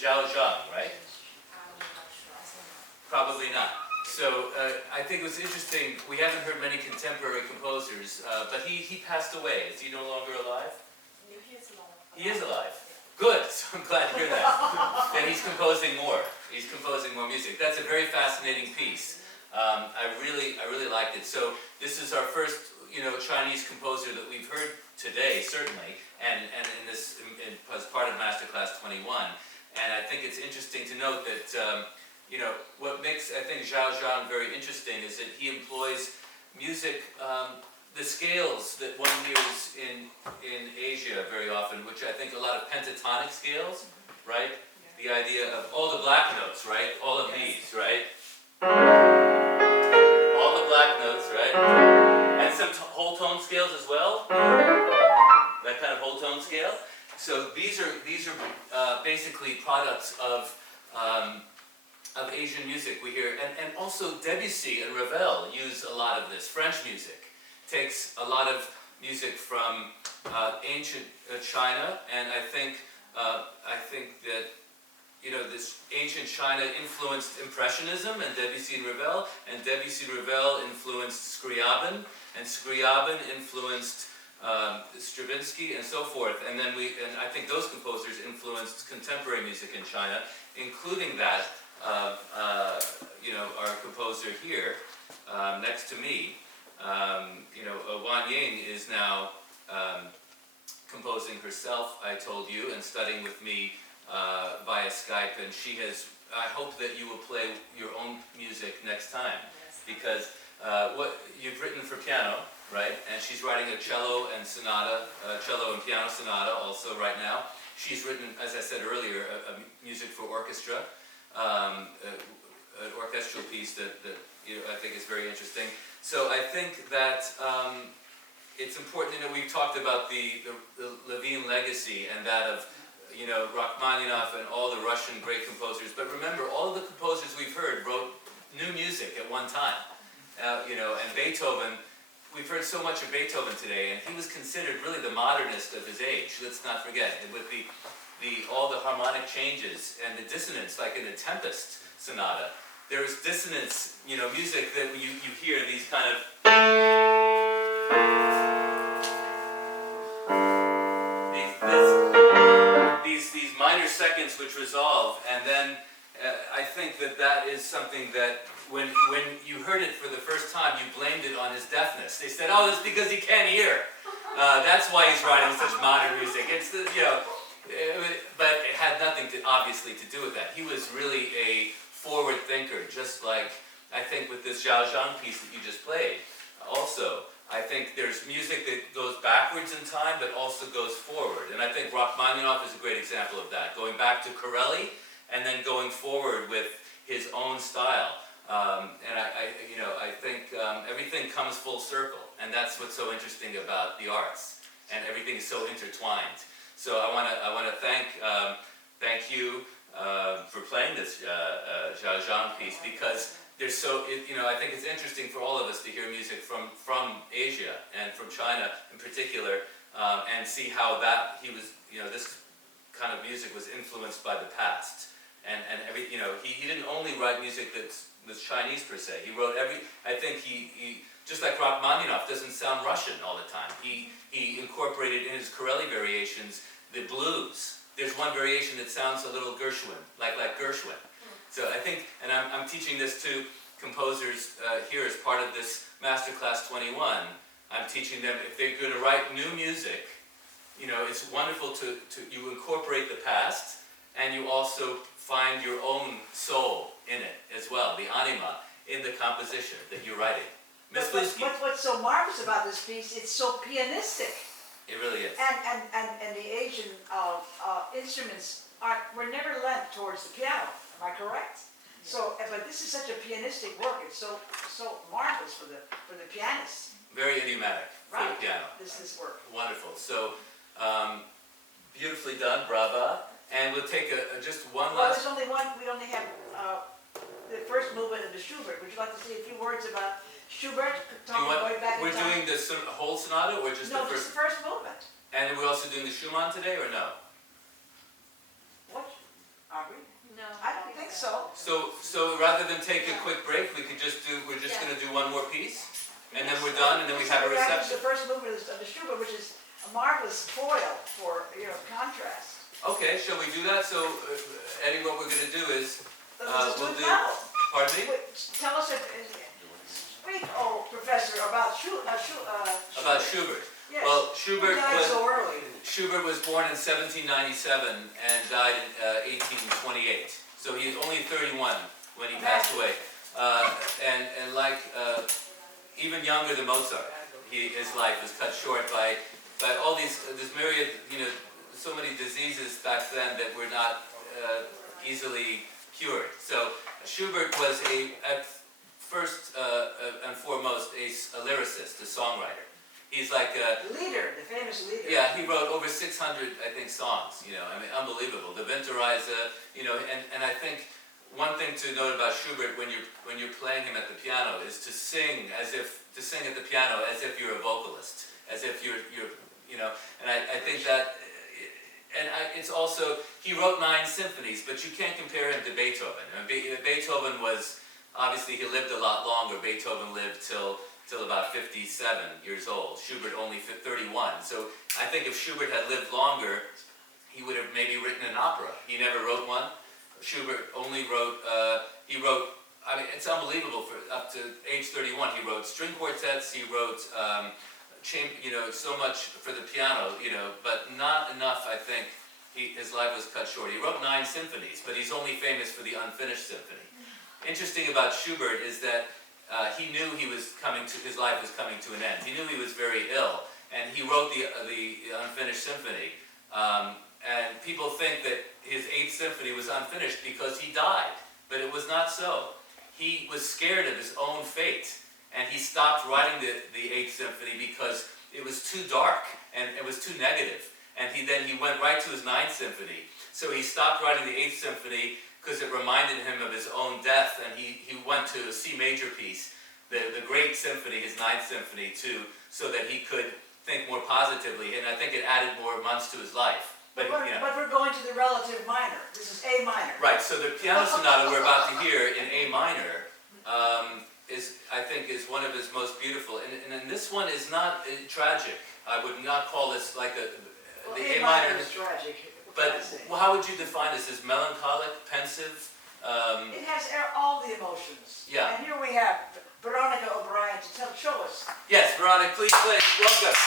Zhao Zhang, right? Probably not. So I think it was interesting. We haven't heard many contemporary composers, but he passed away. Is he no longer alive? He is alive. Good. So I'm glad to hear that. Then he's composing more. He's composing more music. That's a very fascinating piece. I really liked it. So this is our first, Chinese composer that we've heard today, certainly, and as part of Masterclass 21. And I think it's interesting to note that, what makes, I think, Zhao Zhang very interesting is that he employs music, the scales that one hears in Asia very often, which I think a lot of pentatonic scales, right? The idea of all the black notes, right? All of these, right? All the black notes, right? And some whole tone scales as well. That kind of whole tone scale. So these are basically products of Asian music we hear, and also Debussy and Ravel use a lot of this. French music takes a lot of music from ancient China, and I think that this ancient China influenced Impressionism and Debussy and Ravel, and Debussy and Ravel influenced Scriabin, and Scriabin influenced Stravinsky and so forth, and I think those composers influenced contemporary music in China, including that our composer here next to me. Wan Ying is now composing herself, I told you, and studying with me via Skype, and she has. I hope that you will play your own music next time, because what you've written for piano, right? And she's writing a cello and piano sonata also right now. She's written, as I said earlier, a music for orchestra, an orchestral piece that I think is very interesting. So I think that it's important. We've talked about the Levine legacy and that of Rachmaninoff and all the Russian great composers. But remember, all of the composers we've heard wrote new music at one time. And Beethoven. We've heard so much of Beethoven today, and he was considered really the modernist of his age. Let's not forget, and with all the harmonic changes and the dissonance, like in the Tempest Sonata, there is dissonance, music that you hear these kind of these minor seconds which resolve, and then I think that is something that when you heard it for the first time, you blamed it on his deafness. They said, "Oh, it's because he can't hear. That's why he's writing such modern music." It's but it had nothing obviously to do with that. He was really a forward thinker, just like I think with this Zhao Zhang piece that you just played. Also, I think there's music that goes backwards in time, but also goes forward. And I think Rachmaninoff is a great example of that, going back to Corelli and then going forward with his own style. And I think everything comes full circle, and that's what's so interesting about the arts, and everything is so intertwined. So I want to thank you for playing this Zhao Zhang piece, because there's I think it's interesting for all of us to hear music from Asia and from China in particular, and see how this kind of music was influenced by the past, and he didn't only write music that was Chinese per se. He wrote I think he just like Rachmaninoff doesn't sound Russian all the time. He incorporated in his Corelli variations the blues. There's one variation that sounds a little Gershwin, like Gershwin. So I think, and I'm teaching this to composers here as part of this Masterclass 21. I'm teaching them, if they're going to write new music, it's wonderful to you incorporate the past, and you also find your own soul in it as well, the anima in the composition that you're writing. Ms. Blisky. What's so marvelous about this piece, it's so pianistic. It really is. And the Asian instruments were never lent towards the piano. Am I correct? So, but this is such a pianistic work. It's so marvelous for the pianist. Very idiomatic for the piano. This work. Wonderful. So, beautifully done, brava. And we'll take just one well, last. There's only one. We only have the first movement of the Schubert. Would you like to say a few words about Schubert? Going back we're doing the whole sonata, or just no, the first? just the first movement. And we're also doing the Schumann today, or no? What? Are we? So rather than take a quick break, we could just do, we're just gonna do one more piece, and then we're done, and then we have a This is reception. the first movement of the Schubert, which is a marvelous foil for, contrast. Okay, shall we do that? So, Eddie, what we're gonna do is, we'll do, pardon me? Tell us, speak, Professor, about About Schubert. Yes. Well, Who died so early? Schubert was born in 1797 and died in 1828. So he's only 31 when he passed away. And like even younger than Mozart, his life was cut short by all this myriad, so many diseases back then that were not easily cured. So Schubert was at first and foremost a lyricist, a songwriter. He's like a leader, the famous leader. Yeah, he wrote over 600, I think, songs. Unbelievable. The Winterreise, and I think one thing to note about Schubert when you're playing him at the piano is to sing at the piano as if you're a vocalist, as if you're. And I think that, it's also, he wrote 9 symphonies, but you can't compare him to Beethoven. Beethoven was, obviously he lived a lot longer. Beethoven lived till about 57 years old. Schubert only 31. So I think if Schubert had lived longer, he would have maybe written an opera. He never wrote one. Schubert only wrote, it's unbelievable, for up to age 31 he wrote string quartets, he wrote so much for the piano, but not enough, I think. His life was cut short. He wrote 9 symphonies, but he's only famous for the unfinished symphony. Interesting about Schubert is that he knew his life was coming to an end. He knew he was very ill, and he wrote the unfinished symphony. And people think that his 8th symphony was unfinished because he died, but it was not so. He was scared of his own fate, and he stopped writing the 8th symphony because it was too dark and it was too negative. And then he went right to his 9th symphony. So he stopped writing the 8th symphony because it reminded him of his own death, and he went to a C major piece, the great symphony, his 9th symphony too, so that he could think more positively, and I think it added more months to his life. But we're going to the relative minor. This is A minor. Right, so the piano sonata we're about to hear in A minor I think is one of his most beautiful, and this one is not tragic. I would not call this like the A minor is tragic. But how would you define this? As melancholic, pensive? It has all the emotions. Yeah. And here we have Veronica O'Brien to show us. Yes, Veronica, please, welcome.